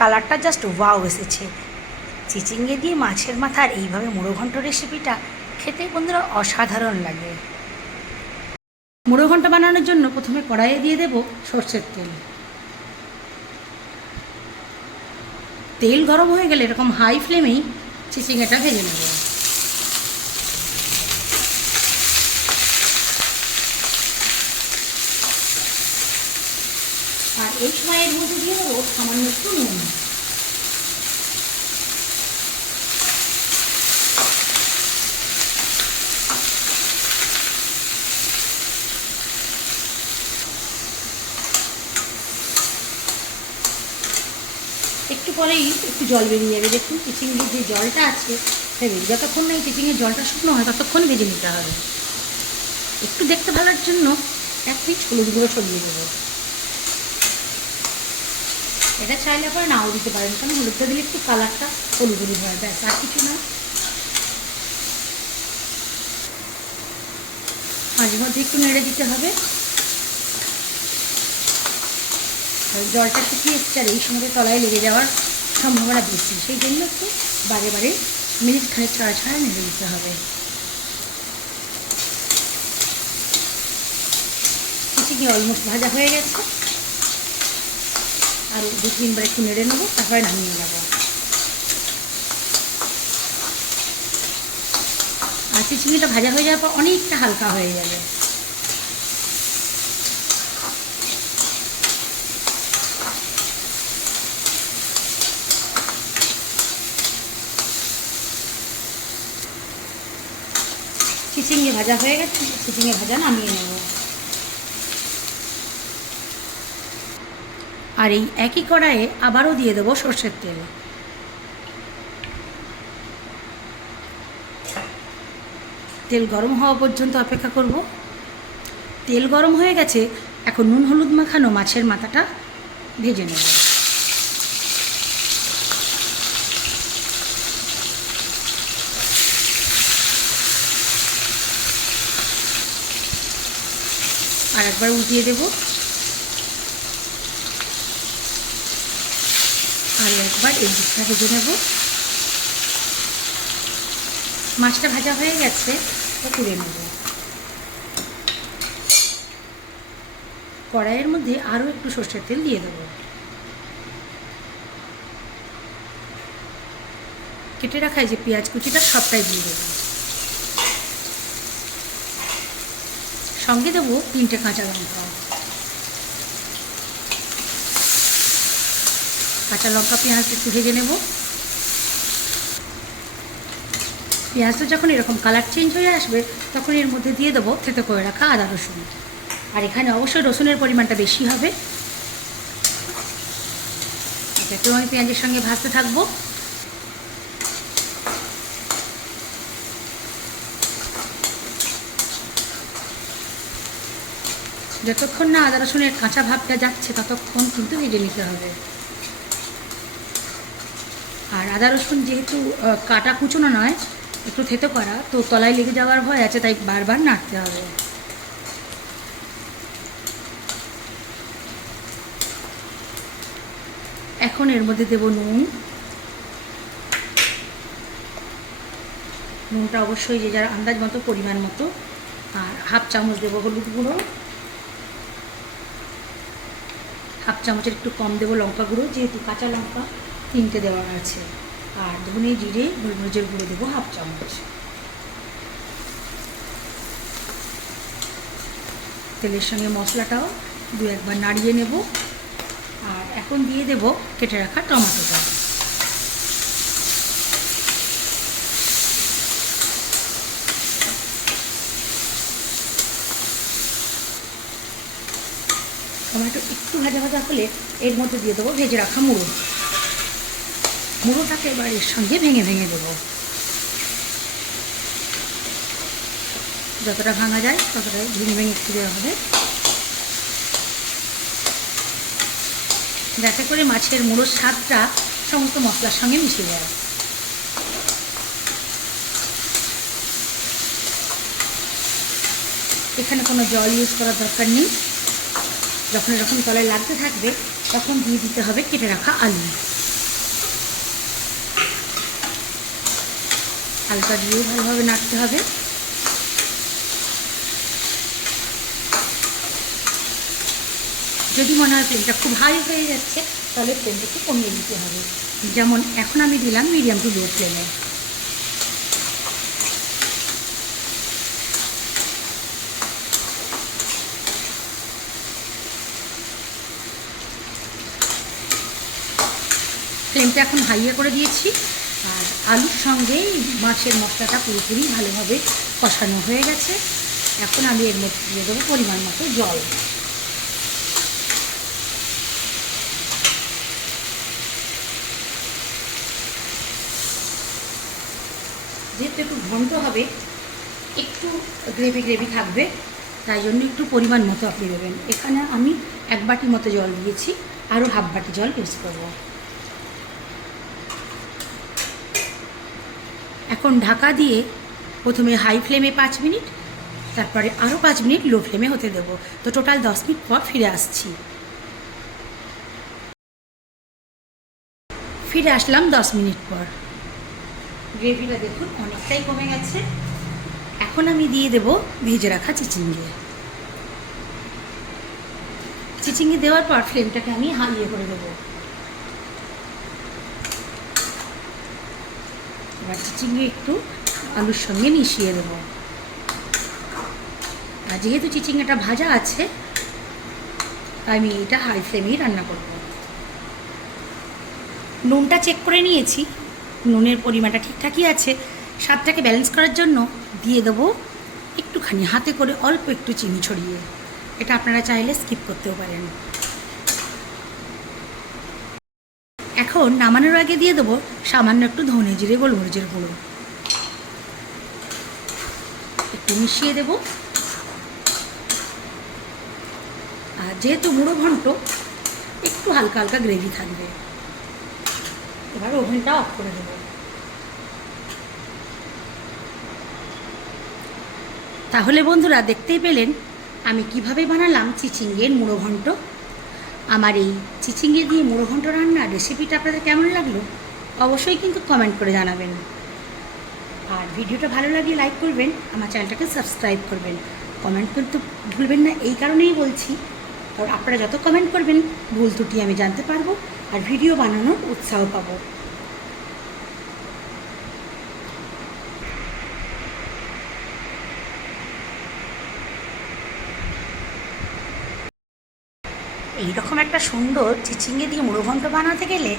কালারটা just wow এসেছে। চিচিঙ্গে দিয়ে মাছের মাথার এইভাবে মুড়ো ঘন্ট রেসিপিটা খেতে বন্ধুরা অসাধারণ লাগে। মুড়ো ঘন্ট বানানোর জন্য প্রথমে কড়াইয়ে দিয়ে দেব সর্ষের তেল। তেল গরম হয়ে গেলে এরকম হাই ফ্লেমেই চিচিঙ্গাটা ভেজে নেব। আর এই সময় এর মধ্যে দিয়ে দেবো সামান্য একটু নুন। একটু পরেই একটু জল বেরিয়ে যাবে। দেখুন চিচিঙ্গের যে জলটা আছে ভেবে যতক্ষণ না এই চিচিঙ্গের জলটা শুকনো হয় ততক্ষণ ভেজে নিতে হবে। একটু দেখতে ভালোর জন্য 1 পিঞ্চ হলুদ গুঁড়ো ছড়িয়ে দেবো। এটা চাইলে পরে নাও দিতে পারেন, কারণ হলুদটা দিলে একটু কালারটা হলুদ হলুদ হয়, ব্যাস আর কিছু না। মাঝে মধ্যে একটু নেড়ে দিতে হবে। জলটা শুকিয়ে এসছে আর এই সময় তলায় লেগে যাওয়ার সম্ভাবনা বেশি, সেই জন্য একটু বারে বারে মিনিট খানেক ছাড়া ছাড়া নেড়ে দিতে হবে। চিচিঙ্গে অলমোস্ট ভাজা হয়ে গেছে, আর 2-3 বার একটু নেড়ে নেবো, তারপরে নামিয়ে নেবো। আর চিচিঙ্গিটা ভাজা হয়ে যাওয়ার পর অনেকটা হালকা হয়ে যাবে। চিচিঙ্গে ভাজা হয়ে গেছে, চিচিঙ্গে ভাজা নামিয়ে নেব। আর এই একই কড়াইয়ে আবারও দিয়ে দেবো সর্ষের তেল। তেল গরম হওয়া পর্যন্ত অপেক্ষা করব। তেল গরম হয়ে গেছে, এখন নুন হলুদ মাখানো মাছের মাথাটা ভেজে নেব। আর একবার উল্টিয়ে দেব, আর একবার এই দিকটা ভেজে নেব। মাছটা ভাজা হয়ে গেছে, তুলে নেব। কড়াইয়ের মধ্যে আরও একটু সর্ষের তেল দিয়ে দেবো। কেটে রাখা যে পেঁয়াজ কুচিটা সবটাই দিয়ে দেবো। সঙ্গে দেবো 3টে কাঁচা লঙ্কা। কাঁচা লঙ্কা পেঁয়াজটা একটু ভেজে নেব। পেঁয়াজটা যখন এরকম কালার চেঞ্জ হয়ে আসবে তখন এর মধ্যে দিয়ে দেবো থেতো করে রাখা আদা রসুন। আর এখানে অবশ্যই রসুনের পরিমাণটা বেশি হবে। এটাকেও আমি পেঁয়াজের সঙ্গে ভাজতে থাকবো। যতক্ষণ না আদা রসুনের কাঁচা ভাবটা যাচ্ছে ততক্ষণ কিন্তু ভেজে নিতে হবে। আর আদা রসুন যেহেতু কাটা কুচোনো নয়, একটু থেতো করা, তো তলায় লেগে যাওয়ার ভয় আছে, তাই বারবার নাড়তে হবে। এখন এর মধ্যে দেব নুন। নুনটা অবশ্যই যে যার আন্দাজ মতো পরিমাণ মতো। আর 1/2 চামচ দেবো হলুদ গুঁড়ো, 1/2 চামচের একটু কম দেবো লঙ্কা গুঁড়ো, যেহেতু কাঁচা লঙ্কা 3টে দেওয়া আছে। আর ধনে জিরে গোলমরিচের গুঁড়ো দেবো 1/2 চামচ। তেলের সঙ্গে মশলাটাও 2-1 বার নাড়িয়ে নেব। আর এখন দিয়ে দেব কেটে রাখা টমেটোটা। টমেটো একটু ভাজা ভাজা হলে এর মধ্যে দিয়ে দেবো ভেজে রাখা মুড়ো। মুড়োটাকে এবার এর সঙ্গে ভেঙে ভেঙে দেবো। যতটা ভাঙা যায় ততটাই ভেঙে ভেঙে একটু দেওয়া হবে, যাতে করে মাছের মুড়োর স্বাদটা সমস্ত মশলার সঙ্গে মিশে যায়। এখানে কোনো জল ইউজ করার দরকার নেই। যখন এরকম তলায় লাগতে থাকবে তখন দিয়ে দিতে হবে কেটে রাখা আলু। হালকা দিয়েও ভালোভাবে নাড়তে হবে। যদি মনে হয় ফ্লেমটা খুব হাই হয়ে যাচ্ছে তাহলে ফ্লেমটা একটু কমিয়ে দিতে হবে। যেমন এখন আমি দিলাম মিডিয়াম টু লো ফ্লেমে। ফ্লেমটা এখন হাইয়ে করে দিয়েছি। আর আলুর সঙ্গে মাছের মশলাটা পুরোপুরি ভালোভাবে কষানো হয়ে গেছে। এখন আমি এর মধ্যে দিয়ে দেবো পরিমাণ মতো জল। যেহেতু একটু ঘন্ট হবে, একটু গ্রেভি গ্রেভি থাকবে, তাই জন্য একটু পরিমাণ মতো আপনি দেবেন। এখানে আমি 1 বাটি মতো জল দিয়েছি, আরও হাফ বাটি জল ইউজ করব। এখন ঢাকা দিয়ে প্রথমে হাই ফ্লেমে 5 মিনিট, তারপরে আরও 5 মিনিট লো ফ্লেমে হতে দেবো। তো টোটাল 10 মিনিট পর ফিরে আসছি। ফিরে আসলাম 10 মিনিট পর। গ্রেভিটা দেখুন অনেকটাই কমে গেছে। এখন আমি দিয়ে দেব ভেজে রাখা চিচিঙ্গে। চিচিঙ্গে দেওয়ার পর ফ্লেমটাকে আমি হাইয়ে করে দেবো। এবার চিচিঙ্গে একটু আলুর সঙ্গে মিশিয়ে দেবো। আর যেহেতু চিচিঙ্গাটা ভাজা আছে, আমি এটা হাই ফ্লেমেই রান্না করব। নুনটা চেক করে নিয়েছি, নুনের পরিমাণটা ঠিকঠাকই আছে। স্বাদটাকে ব্যালেন্স করার জন্য দিয়ে দেবো একটুখানি হাতে করে অল্প একটু চিনি ছড়িয়ে। এটা আপনারা চাইলে স্কিপ করতেও পারেন। এখন নামানোর আগে দিয়ে দেবো সামান্য একটু ধনে জিরে গোলমরিচের গুঁড়ো। একটু মিশিয়ে দেবো। আর যেহেতু মুড়ো ঘন্ট, একটু হালকা হালকা গ্রেভি থাকবে। এবার ওভেনটা অফ করে দেবো। তাহলে বন্ধুরা দেখতেই পেলেন আমি কিভাবে বানালাম চিচিঙ্গের মুড়ো ঘন্ট। আমার এই চিচিঙ্গে দিয়ে মুড়ো ঘন্ট রান্নার রেসিপিটা আপনাদের কেমন লাগলো অবশ্যই কিন্তু কমেন্ট করে জানাবেন। আর ভিডিওটা ভালো লাগলে লাইক করবেন, আমার চ্যানেলটাকে সাবস্ক্রাইব করবেন। কমেন্ট করতে ভুলবেন না, এই কারণেই বলছি, কারণ আপনারা যত কমেন্ট করবেন ভুল ত্রুটি আমি জানতে পারবো আর ভিডিও বানানোর উৎসাহ পাবো। এইরকম একটা সুন্দর চিচিঙ্গে দিয়ে মুড়ো ঘন্ট বানাতে গেলে